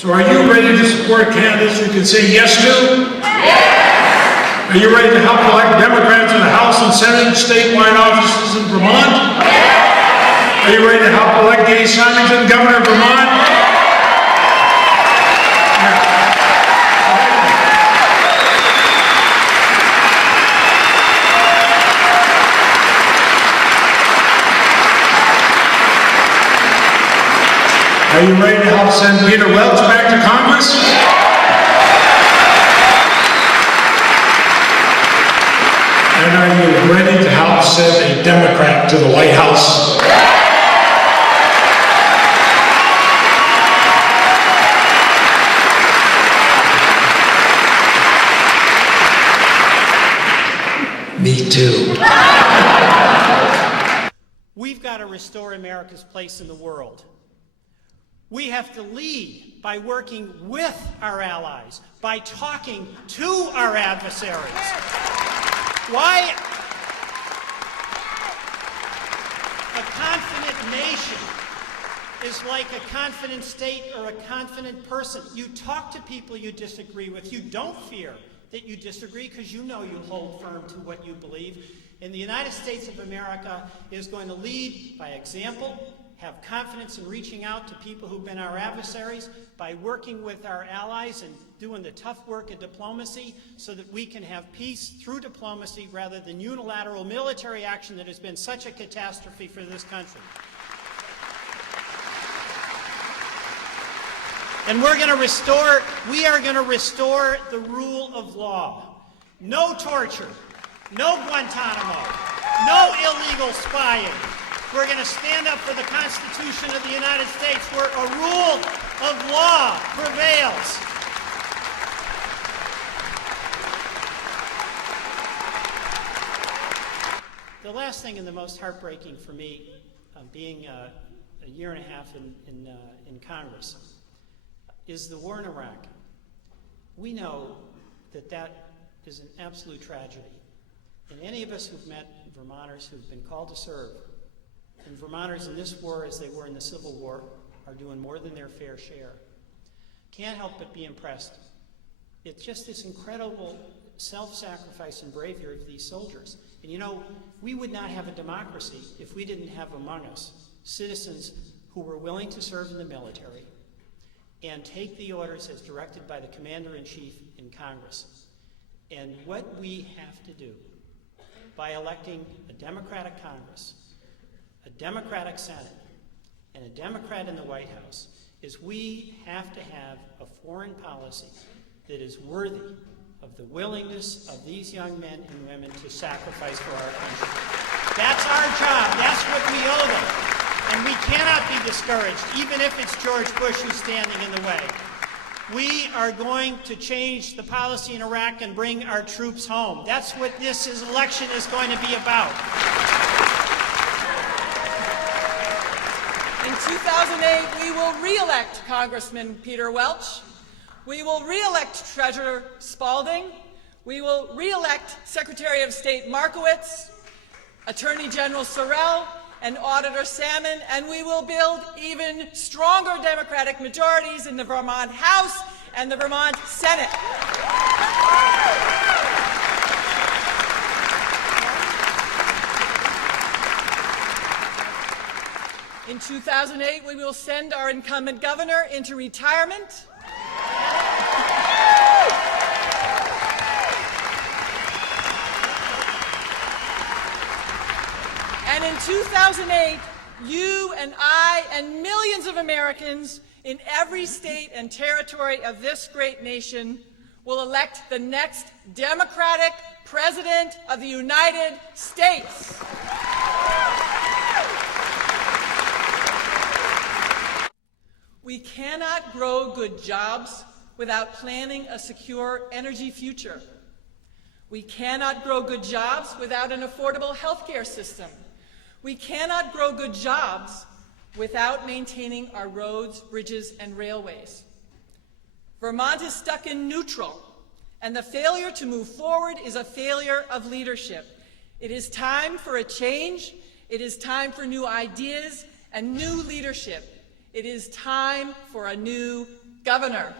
So are you ready to support candidates you can say yes to? Yes! Are you ready to help elect Democrats in the House and Senate and statewide offices in Vermont? Yes! Are you ready to help elect Gay Simonton governor of Vermont? Are you ready to help send Peter Welch back to Congress? And are you ready to help send a Democrat to the White House? Me too. We've got to restore America's place in the world. We have to lead by working with our allies, by talking to our adversaries. Why a confident nation is like a confident state or a confident person. You talk to people you disagree with. You don't fear that you disagree because you know you hold firm to what you believe. And the United States of America is going to lead by example, have confidence in reaching out to people who've been our adversaries, by working with our allies and doing the tough work of diplomacy so that we can have peace through diplomacy rather than unilateral military action that has been such a catastrophe for this country. And we are going to restore the rule of law. No torture, no Guantanamo, no illegal spying. We're going to stand up for the Constitution of the United States where a rule of law prevails. The last thing and the most heartbreaking for me, being a year and a half in Congress, is the war in Iraq. We know that that is an absolute tragedy. And any of us who've met Vermonters who've been called to serve, and Vermonters in this war, as they were in the Civil War, are doing more than their fair share, can't help but be impressed. It's just this incredible self-sacrifice and bravery of these soldiers. And you know, we would not have a democracy if we didn't have among us citizens who were willing to serve in the military and take the orders as directed by the Commander-in-Chief in Congress. And what we have to do by electing a Democratic Congress, a Democratic Senate, and a Democrat in the White House is we have to have a foreign policy that is worthy of the willingness of these young men and women to sacrifice for our country. That's our job. That's what we owe them. And we cannot be discouraged, even if it's George Bush who's standing in the way. We are going to change the policy in Iraq and bring our troops home. That's what this election is going to be about. In 2008, we will re-elect Congressman Peter Welch. We will re-elect Treasurer Spalding. We will re-elect Secretary of State Markowitz, Attorney General Sorrell, and Auditor Salmon, and we will build even stronger Democratic majorities in the Vermont House and the Vermont Senate. In 2008, we will send our incumbent governor into retirement. And in 2008, you and I and millions of Americans in every state and territory of this great nation will elect the next Democratic President of the United States. We cannot grow good jobs without planning a secure energy future. We cannot grow good jobs without an affordable health care system. We cannot grow good jobs without maintaining our roads, bridges, and railways. Vermont is stuck in neutral, and the failure to move forward is a failure of leadership. It is time for a change. It is time for new ideas and new leadership. It is time for a new Governor.